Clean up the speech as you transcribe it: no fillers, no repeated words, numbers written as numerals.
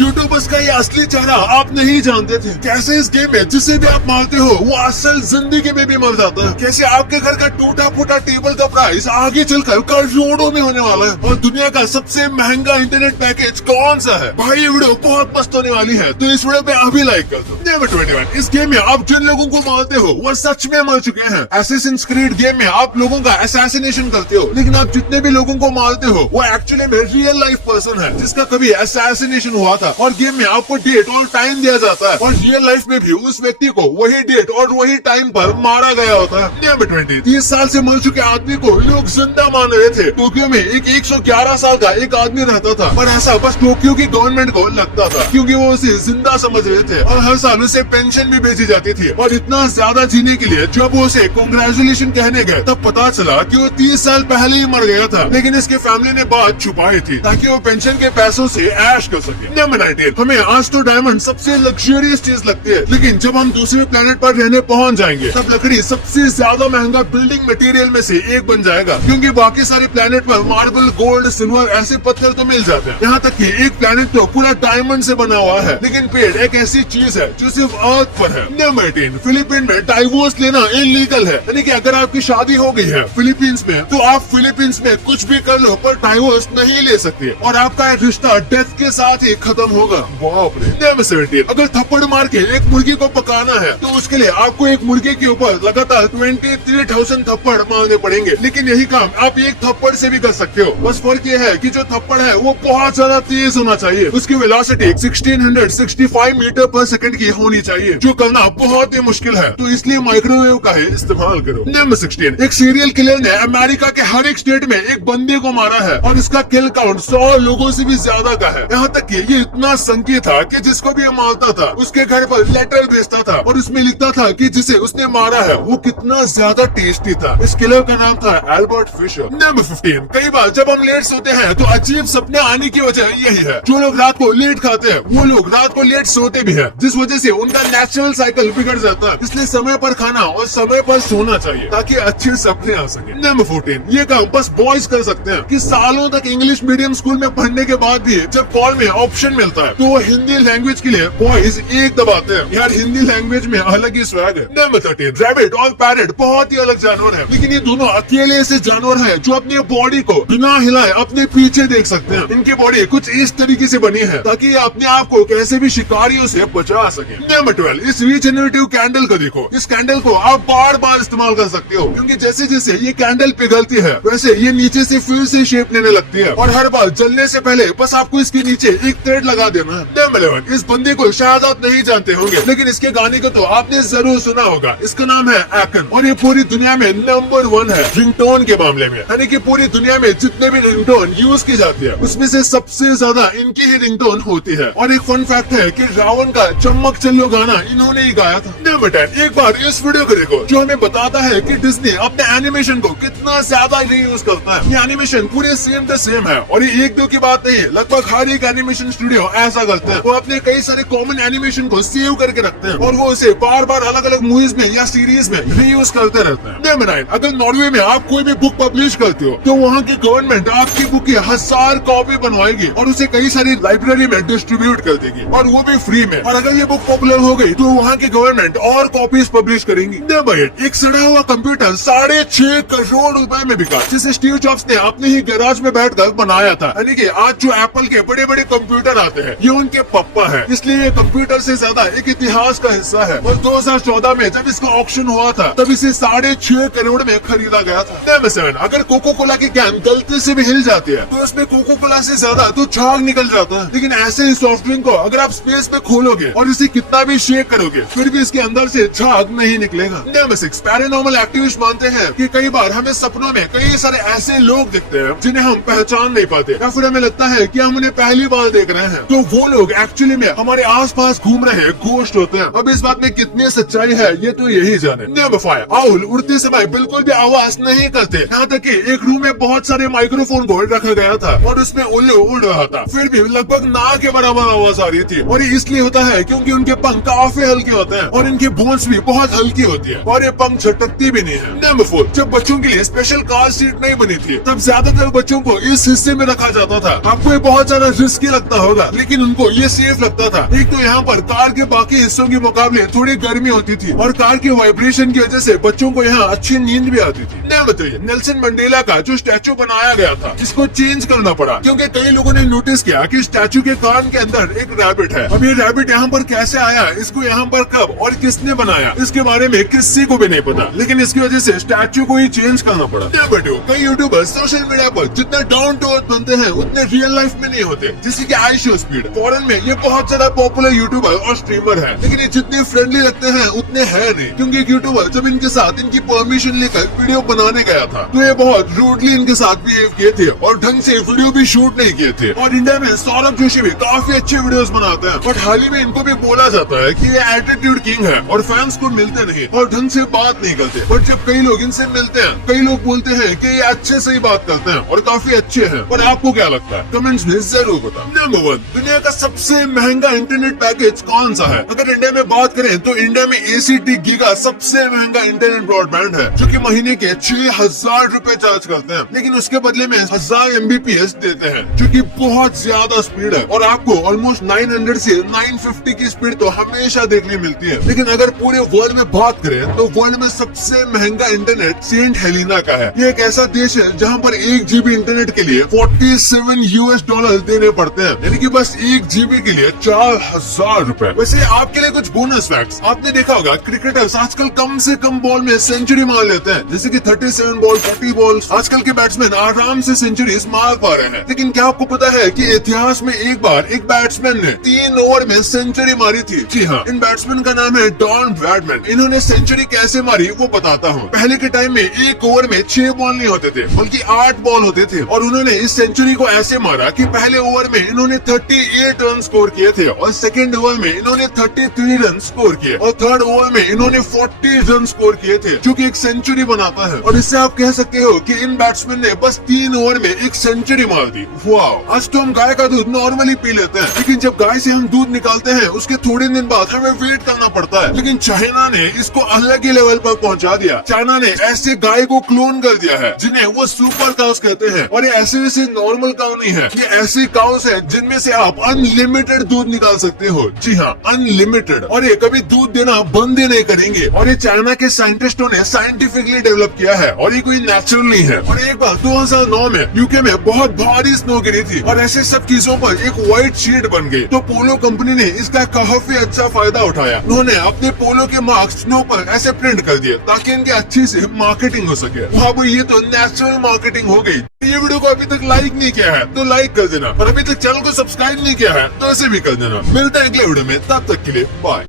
YouTubers का ये असली चेहरा आप नहीं जानते थे। कैसे इस गेम में जिसे भी आप मारते हो वो असल जिंदगी में भी मर जाता है। कैसे आपके घर का टूटा फूटा टेबल का प्राइस आगे चलकर करोड़ों में होने वाला है। और दुनिया का सबसे महंगा इंटरनेट पैकेज कौन सा है। भाई ये वीडियो बहुत मस्त होने वाली है, तो इस वीडियो पे अभी लाइक कर दो। नंबर 21, इस गेम में आप जिन लोगों को मारते हो वो सच में मर चुके हैं। असैसिन्स क्रीड गेम में आप लोगों का असैसिनेशन करते हो, लेकिन आप जितने भी लोगों को मारते हो वो एक्चुअली में रियल लाइफ पर्सन है जिसका कभी असैसिनेशन हुआ था। और गेम में आपको डेट और टाइम दिया जाता है और रियल लाइफ में भी उस व्यक्ति को वही डेट और वही टाइम पर मारा गया होता है। नंबर 20, 30 साल से मर चुके आदमी को लोग जिंदा मान रहे थे। टोक्यो में एक 111 साल का एक आदमी रहता था, पर ऐसा बस टोक्यो की गवर्नमेंट को लगता था क्योंकि वो उसे जिंदा समझ रहे थे। और हर साल उसे पेंशन भी भेजी जाती थी। और इतना ज्यादा जीने के लिए जब वो उसे कांग्रेचुलेशन कहने गए तब पता चला कि वो 30 साल पहले ही मर गया था, लेकिन इसके फैमिली ने बात छुपाई थी ताकि वो पेंशन के पैसों से ऐश कर सके। नंबर 19, हमें आज तो डायमंड सबसे लग्जरियस चीज लगती है, लेकिन जब हम दूसरे प्लेनेट पर रहने पहुंच जाएंगे तब लकड़ी सबसे ज्यादा महंगा बिल्डिंग मटेरियल में से एक बन जाएगा, क्योंकि बाकी सारे प्लेनेट पर मार्बल, गोल्ड, सिल्वर ऐसे पत्थर तो मिल जाते हैं। यहाँ तक कि एक प्लेनेट तो पूरा डायमंड से बना हुआ है, लेकिन पेड़ एक ऐसी चीज है जो सिर्फ अर्थ पर है। नंबर 18, फिलीपीन में डाइवोर्स लेना इलीगल है, यानी कि अगर आपकी शादी हो गई है फिलीपींस में तो आप फिलीपींस में कुछ भी कर लो पर डाइवोर्स नहीं ले सकते और आपका रिश्ता डेथ के साथ ही खत्म होगा। बाप रे। नंबर 17, अगर थप्पड़ मार के एक मुर्गी को पकाना है तो उसके लिए आपको एक मुर्गी के ऊपर लगातार 23,000 थप्पड़ मारने पड़ेंगे, लेकिन यही काम आप एक थप्पड़ से भी कर सकते हो। बस फर्क ये है कि जो थप्पड़ है वो बहुत ज्यादा तेज होना चाहिए, उसकी वेलोसिटी 1665 मीटर पर सेकंड की होनी चाहिए, जो करना बहुत ही मुश्किल है, तो इसलिए माइक्रोवेव का ही इस्तेमाल करो। नंबर 16, एक सीरियल किलर ने अमेरिका के हर एक स्टेट में एक बंदे को मारा है और इसका किल काउंट 100 लोगों से भी ज्यादा का है। यहाँ तक कि ये इतना संकी था कि जिसको भी मारता था उसके घर पर लेटर भेजता था और उसमें लिखता था कि जिसे उसने मारा है वो कितना ज्यादा टेस्टी था। इस किलर का नाम था एल्बर्ट फिशर। नंबर 15, कई बार जब हम लेट सोते हैं तो अजीब सपने आने की वजह यही है। जो लोग रात को लेट खाते हैं वो लोग रात को लेट सोते भी हैं, जिस वजह से उनका नेचुरल साइकिल बिगड़ जाता है। इसलिए समय पर खाना और समय पर सोना चाहिए ताकि अच्छे सपने आ सके। नंबर 14, ये काम बस बॉयज कर सकते हैं कि सालों तक इंग्लिश मीडियम स्कूल में पढ़ने के बाद भी जब कॉल में ऑप्शन मिलता है तो वो हिंदी लैंग्वेज के लिए बॉयज एक दबाते हैं। यार हिंदी लैंग्वेज में अलग ही स्वैग है। नंबर 13, रैबिट और पैरट बहुत ही अलग जानवर है, लेकिन ये दोनों अकेले ऐसे जानवर है जो अपनी बॉडी को बिना हिलाए अपने पीछे देख सकते हैं। इनकी बॉडी कुछ इस तरीके से बनी है ताकि ये अपने आप को कैसे भी शिकारियों से बचा सके। नंबर 12, इस रीजनरेटिव कैंडल को देखो। इस कैंडल को आप बार बार इस्तेमाल कर सकते हो, क्योंकि जैसे जैसे ये कैंडल पिघलती है वैसे ये नीचे से फिर से शेप लेने लगती है और हर बार जलने से पहले बस आपको इसके नीचे एक थ्रेड लगा देना है। नंबर 11, इस बंदे को शायद आप नहीं जानते होंगे, लेकिन इसके गाने को तो आपने जरूर सुना होगा। इसका नाम है एकन और ये पूरी दुनिया में नंबर 1 है रिंगटोन के मामले में, यानी कि पूरी दुनिया में जितने भी रिंगटोन यूज की जाती है उसमें से सबसे ज्यादा इनकी ही रिंगटोन होती है। और एक फन फैक्ट है कि रावण का चम्मक चल्लो गाना इन्होंने ही गाया था। नंबर 10, एक बार इस वीडियो को देखो जो हमें बताता है कि डिज्नी अपने एनिमेशन को कितना ज्यादा रीयूज करता है। ये एनिमेशन पूरे सेम टू सेम है और ये एक दो की बात नहीं, लगभग हर एक एनिमेशन स्टूडियो ऐसा करते हैं। वो अपने कई सारे कॉमन एनिमेशन को सेव करके रखते हैं और वो उसे बार बार अलग अलग मूवीज में या सीरीज में रीयूज करते रहते हैं। नंबर 9, अगर नॉर्वे में आप कोई भी बुक पब्लिश करते हो तो वहाँ की गवर्नमेंट आपकी बुक की 1000 कॉपी बनवाएगी और उसे कई सारी लाइब्रेरी में डिस्ट्रीब्यूट कर देगी, और वो भी फ्री में। और अगर ये बुक पॉपुलर हो गई तो वहाँ की गवर्नमेंट और कॉपीज पब्लिश करेंगी। नंबर 8, एक सड़ा हुआ कंप्यूटर 6.5 करोड़ रुपए में बिका, जिसे स्टीव जॉब्स ने अपने ही गैराज में बैठकर बनाया था। यानी कि आज जो एप्पल के बड़े बड़े कंप्यूटर आते हैं ये उनके पप्पा है, इसलिए ये कंप्यूटर से ज्यादा एक इतिहास का हिस्सा है। और 2014 में जब इसका ऑक्शन हुआ था तब इसे 6.5 करोड़ में खरीदा गया था। नंबर 7, अगर कोको कोला की कैन गलती से भी हिल जाती है तो उसमें कोको कोला से ज्यादा तो झाग निकल जाता है, लेकिन ऐसे ही सॉफ्ट ड्रिंक को अगर आप स्पेस में खोलोगे और इसे कितना भी शेक करोगे फिर भी इसके अंदर से झाग नहीं निकलेगा। नंबर 6, पैरानॉर्मल एक्टिविस्ट मानते हैं कि कई बार हमें सपनों में कई सारे ऐसे लोग दिखते हैं जिन्हें हम पहचान नहीं पाते, या फिर हमें लगता है कि हम उन्हें पहली बार देख रहे हैं, तो वो लोग एक्चुअली में हमारे आसपास घूम रहे घोस्ट होते हैं। अब इस बात में कितनी सच्चाई है ये तो यही जाने। नंबर 5, आउल उड़ते समय बिल्कुल भी आवाज नहीं करते, यहाँ तक कि एक रूम में बहुत सारे माइक्रोफोन को रखा गया था और उसमें उल्लू उड़ रहा था, फिर भी लगभग ना के बराबर आवाज आ रही थी। और ये इसलिए होता है क्योंकि उनके पंख काफी हल्के होते हैं और इनकी बोन्स भी बहुत हल्की होती है और ये पंख झटकती भी नहीं है। नंबर 4, जब बच्चों के लिए स्पेशल कार सीट नहीं बनी थी तब ज्यादातर बच्चों को इस हिस्से में रखा जाता था। आपको ये बहुत ज्यादा रिस्की लगता होगा, लेकिन उनको ये सेफ लगता था। एक तो यहाँ पर कार के बाकी हिस्सों के मुकाबले थोड़ी गर्मी होती थी और कार के वाइब्रेशन की वजह से बच्चों को यहाँ अच्छी नींद भी आती थी। नहीं बताइए, नेल्सन मंडेला का जो स्टैचू बनाया गया था इसको चेंज करना पड़ा क्योंकि कई लोगों ने नोटिस किया कि स्टैचू के कान के अंदर एक रैबिट है। अब ये रैबिट यहाँ पर कैसे आया, इसको यहाँ पर कब और किसने बनाया, इसके बारे में किसी को भी नहीं पता, लेकिन इसकी वजह से स्टैचू को ही चेंज करना पड़ा। बेटो, कई यूट्यूबर सोशल मीडिया पर जितना डाउन टू अर्थ बनते हैं उतने रियल लाइफ में नहीं होते, जैसे कि आईशो स्पीड। फॉरेन में ये बहुत ज्यादा पॉपुलर यूट्यूबर और स्ट्रीमर है, लेकिन ये जितने फ्रेंडली लगते हैं उतने है नहीं, क्योंकि एक यूट्यूबर जब इनके साथ इनकी परमिशन लेकर वीडियो बनाने गया था तो ये बहुत रूडली इनके साथ बिहेव किए थे और ढंग से वीडियो भी शूट नहीं किए थे। और इंडिया में सौरभ जोशी भी काफी अच्छे वीडियोस बनाते हैं, बट हाल ही में इनको भी बोला जाता है कि ये एटीट्यूड किंग है और फैंस को मिलते नहीं और ढंग से बात नहीं करते। बट जब कई लोग इनसे मिलते हैं, कई लोग बोलते हैं कि ये अच्छे से ही बात करते हैं और काफी अच्छे हैं। और आपको क्या लगता है, कमेंट्स में जरूर बताओ। नंबर 1, दुनिया का सबसे महंगा इंटरनेट पैकेज कौन सा है? अगर इंडिया में बात करें तो इंडिया में ACT गीगा सबसे महंगा इंटरनेट ब्रॉडबैंड है, जो कि महीने के 6000 रुपए चार्ज करते हैं, लेकिन उसके बदले में 1000 MBPS देते हैं, जो कि बहुत ज्यादा स्पीड है और आपको ऑलमोस्ट 900 से 950 की स्पीड तो हमेशा देखने मिलती है। लेकिन अगर पूरे वर्ल्ड में बात करें तो वर्ल्ड में सबसे महंगा इंटरनेट सेंट हेलिना का है। ये एक ऐसा देश है जहाँ पर 1 GB इंटरनेट के लिए $47 देने पड़ते हैं, यानी कि बस 1 GB के लिए 4000 रुपए। वैसे आपके लिए कुछ बोनस फैक्ट्स। आपने देखा होगा क्रिकेटर्स आजकल कम से कम बॉल में सेंचुरी मार लेते हैं, जैसे कि 37 बॉल, 40 बॉल। आजकल के बैट्समैन आराम से सेंचुरीज मार पा रहे हैं, लेकिन क्या आपको पता है कि इतिहास में एक बार एक बैट्समैन ने 3 ओवर में सेंचुरी मारी थी? जी हाँ, इन बैट्समैन का नाम है डॉन ब्रैडमैन। इन्होंने सेंचुरी कैसे मारी वो बताता हूँ। पहले के टाइम में एक ओवर में 6 बॉल नहीं होते थे, बल्कि 8 बॉल होते थे, और उन्होंने इस सेंचुरी को ऐसे मारा कि पहले ओवर में इन्होंने 38 रन स्कोर किए थे और सेकेंड ओवर में इन्होंने 33 रन स्कोर किए और थर्ड ओवर में इन्होंने 40 रन स्कोर किए थे, जो कि एक सेंचुरी बनाता है। और इससे आप कह सकते हो कि इन बैट्समैन ने बस 3 ओवर में एक सेंचुरी मार दी। वाह! आज तो हम गाय का दूध नॉर्मली पी लेते हैं, लेकिन जब गाय से हम दूध निकालते हैं उसके थोड़े दिन बाद हमें वेट करना पड़ता है। लेकिन चाइना ने इसको अलग ही लेवल पर पहुंचा दिया। चाइना ने ऐसे गाय को क्लोन कर दिया है जिन्हें वो सुपर काउस कहते हैं, और ये ऐसे वैसे नॉर्मल काउ नहीं है, ये ऐसी काउस है जिनमें से आप अनलिमिटेड दूध निकाल सकते हो। जी हाँ, अनलिमिटेड। और ये कभी दूध देना बंद ही नहीं करेंगे, और ये चाइना के साइंटिस्टों ने साइंटिफिकली डेवलप किया है, और ये कोई नेचुरल नहीं है। और एक बार 2009 में यूके में बहुत भारी स्नो गिरी थी और ऐसे सब चीजों पर एक व्हाइट शीट बन गई, तो पोलो कंपनी ने इसका काफी अच्छा फायदा उठाया। उन्होंने अपने पोलो के मार्क्स स्नो पर ऐसे प्रिंट कर दिए ताकि इनकी अच्छी से मार्केटिंग हो सके। वाह, ये तो नेचुरल मार्केटिंग हो गई। ये वीडियो को अभी तक लाइक नहीं किया है तो लाइक कर देना, और अभी तक चैनल को सब्सक्राइब नहीं किया है तो ऐसे भी कर देना। मिलते हैं अगले वीडियो में, तब तक के लिए बाय।